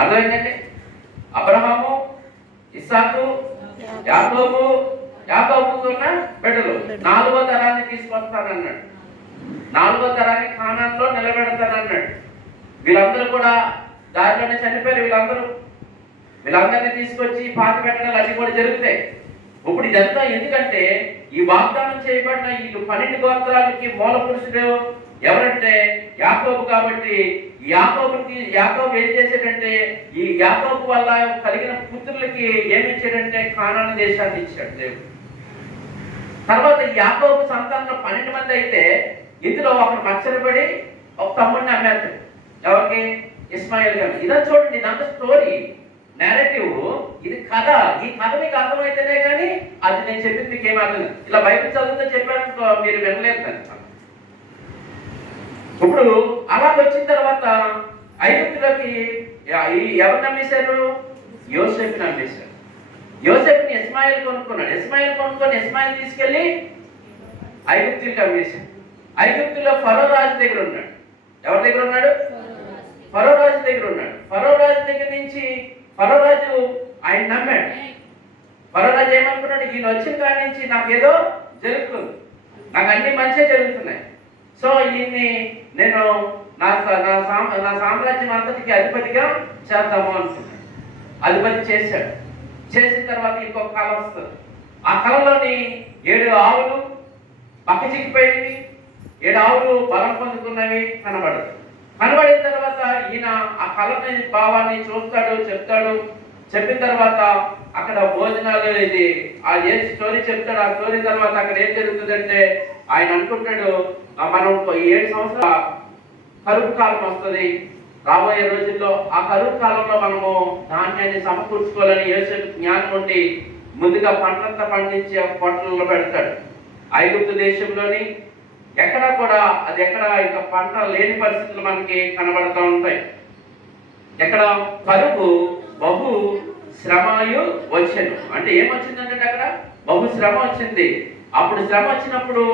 అర్థమైందండి? అబ్రహాము, ఇస్సాకు, యాకోబు, యాకోబుకున్న బిడ్డలు. 4వ తరాన్ని తీసుకొస్తానన్నాడు. 4వ తరాన్ని కానాన్లో నిలబెడతానన్నాడు. వీళ్ళందరూ కూడా దారిలోనే చనిపోయారు. వీళ్ళందరినీ తీసుకొచ్చి పాతి పెట్టడాలు అన్ని కూడా జరుగుతాయి. ఇప్పుడు ఇదంతా ఎందుకంటే ఈ వాగ్దానం చేయబడిన ఈ 12 గోత్రాలకి మూల పురుషుడు ఎవరంటే యాకోబు. కాబట్టి యాకోబు ఏం చేశాడంటే ఈ యాకోబు వల్ల కలిగిన పుత్రులకి ఏమి ఇచ్చాడంటే కానాను దేశాన్ని ఇచ్చాడు దేవుడు. తర్వాత యాకోబు సంతానంలో 12 మంది అయితే ఇందులో ఒకరు మచ్చరపడి ఒక తమ్ముడిని అమ్మారు. ఎవరికి? ఇస్మాయిల్ గారు. ఇదా చూడండి, ఇదంతా స్టోరీ, నేరేటివ్, ఇది కథ. ఈ కథ మీకు అర్థమైతేనే కానీ అది నేను చెప్పింది మీకు ఏమర్థం. ఇలా బైబిల్ చదువుతూ చెప్పాను, మీరు వినలేదు దాన్ని. ఇప్పుడు అలా వచ్చిన తర్వాత ఐగుప్తులోకి ఎవరు నమ్మేశారు? యోసేపుని నమ్మేశారు. యోసేపుని ఇస్మాయిల్ కొనుక్కున్నాడు. ఇస్మాయిల్ తీసుకెళ్ళి ఐగుప్తులకి అమ్మేశాడు. ఐగుప్తులో ఫరో రాజు దగ్గర ఉన్నాడు. ఎవరి దగ్గర ఉన్నాడు? ఫరో రాజు దగ్గర ఉన్నాడు. ఫరో రాజు దగ్గర నుంచి ఫరో రాజు ఆయన నమ్మాడు. ఫరో రాజు ఏమనుకున్నాడు? ఈయన వచ్చిన కాడి నుంచి నాకేదో జరుగుతుంది, నాకు అన్ని మంచిగా జరుగుతున్నాయి, సో ఈయన్ని నేను నా సామ్రాజ్యం అంతటికి అధిపతిగా చేద్దాము అనుకున్నాడు. అధిపతి చేశాడు. చేసిన తర్వాత ఇంకొక కాలం వస్తుంది. ఆ కాలంలోని 7 ఆవులు పక్క చిక్కిపోయినవి, 7 ఆవులు బలం పొందుకున్నవి కనబడిన తర్వాత ఈయన ఆ కళని భావాన్ని చూస్తాడు, చెప్తాడు. చెప్పిన తర్వాత అక్కడ భోజనాలు ఇది ఏ స్టోరీ చెప్తాడు. ఆ స్టోరీ తర్వాత అక్కడ ఏం జరుగుతుందంటే ఆయన అనుకుంటాడు, మనం 7 సంవత్సరాల కరువు కాలం వస్తుంది రాబోయే రోజుల్లో. ఆ కరువు కాలంలో మనము ధాన్యాన్ని సమకూర్చుకోవాలని యోసేపు జ్ఞానం ఉండి ముందుగా పంటంతా పండించి పొట్టలలో పెడతాడు. ఐగుప్తు దేశంలోని ఎక్కడా కూడా అది ఇక పంట లేని పరిస్థితులు మనకి కనబడుతూ ఉంటాయి. ఎక్కడ కరువు బహు శ్రమయు వచ్చాను అంటే ఏమొచ్చిందంటే అక్కడ బహు శ్రమ వచ్చింది. అప్పుడు శ్రమ వచ్చినప్పుడు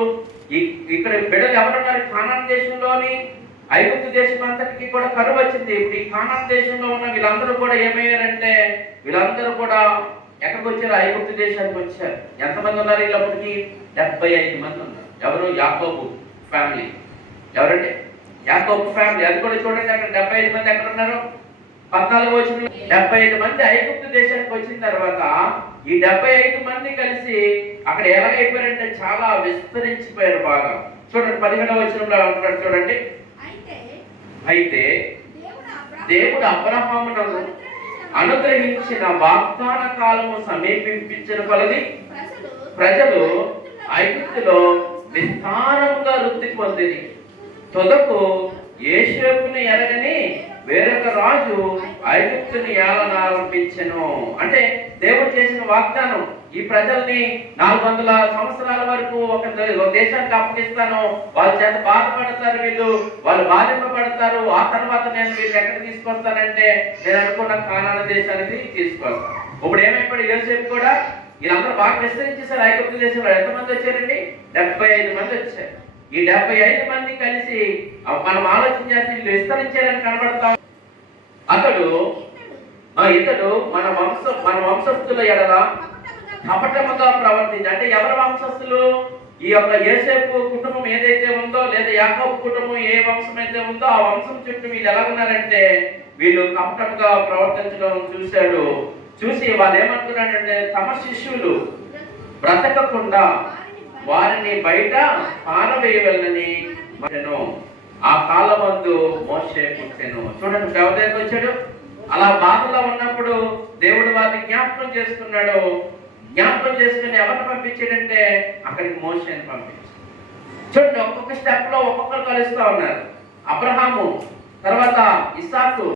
ఇక్కడ బిడ్డలు ఎవరున్నారు? కానాన్ దేశంలోని ఐగుప్తు దేశం అంతటికి కూడా కరువు వచ్చింది. ఇప్పుడు ఈ కానాన్ దేశంలో ఉన్న వీళ్ళందరూ కూడా ఏమయ్యారంటే వీళ్ళందరూ కూడా ఎక్కడికి వచ్చారు? ఐగుప్తు దేశానికి వచ్చారు. ఎంతమంది ఉన్నారు వీళ్ళప్పటికి? 75 మంది ఉన్నారు. ఎవరు? యాకోబు ఫ్యామిలీ. ఎవరంటే యాకోబు ఫ్యామిలీ. అది కూడా చూడండి, అక్కడ 75 మంది ఎక్కడ ఉన్నారు? 14వ వచనంలో 75 మంది ఐగుప్తు దేశానికి వచ్చిన తర్వాత ఈ 75 మంది కలిసి అక్కడ ఎలాగైపోయారంటే చాలా విస్తరించిపోయారు బాగా. చూడండి 17వ వచనంలో అంటాడు చూడండి. అయితే దేవుడు అబ్రహామును అనుగ్రహించిన వాగ్దాన కాలము సమీపించిన కొలది ప్రజలు ఐగుప్తులో విస్తారముగా వృద్ధి పొందింది. తొదకు యోసేపుని ఎరగని వేరొక రాజు ఐగుప్తుని ఏలనారంభించెను. అంటే దేవుడు చేసిన వాగ్దానం, ఈ ప్రజల్ని 400 సంవత్సరాల వరకు ఒక దేశానికి అప్పగిస్తాను, వాళ్ళ చేత బాధపడతారు, వాళ్ళు బాధింపబడతారు. ఆ తర్వాత నేను వీళ్ళు ఎక్కడ తీసుకొస్తానంటే నేను అనుకున్న కానాను దేశానికి తీసుకొస్తాను. ఇప్పుడు ఏమైపోయాడు యోసేపు కూడా? వీళ్ళందరూ బాగా విస్తరించేశారు. ఐగుప్తు దేశంలో ఎంతమంది వచ్చారండి? 75 మంది వచ్చారు. ఈ 75 మంది కలిసి మనం ఆలోచన చేసి వీళ్ళు విస్తరించారని కనబడతాం. ఇతడు మన వంశస్థుల ఎడల కపటముగా ప్రవర్తించి, అంటే ఎవరి వంశస్థులు? ఈ యొక్క యోసేపు కుటుంబం ఏదైతే ఉందో, లేదా యాకోబు కుటుంబం ఏ వంశం అయితే ఉందో ఆ వంశం చుట్టూ వీళ్ళు ఎలా ఉన్నారంటే వీళ్ళు కపటముగా ప్రవర్తించడం చూసి వాళ్ళు ఏమనుకున్నారంటే తమ శిష్యులు బ్రతకకుండా వారిని బయట పారవేయవలని ఆ కాలమందు మోషే పుట్టెను. చూడండి ఎవరి దగ్గరికి వచ్చాడు? అలా బాధలో ఉన్నప్పుడు దేవుడు వారిని జ్ఞాపకం చేసుకున్నాడు. జ్ఞాపకం చేసుకుని ఎవరిని పంపించాడంటే అక్కడికి మోషేని పంపించాడు. చూడండి ఒక్కొక్క స్టెప్ లో ఒక్కొక్కరు కలుస్తూ ఉన్నారు. అబ్రహాము, తర్వాత ఇస్సాకు,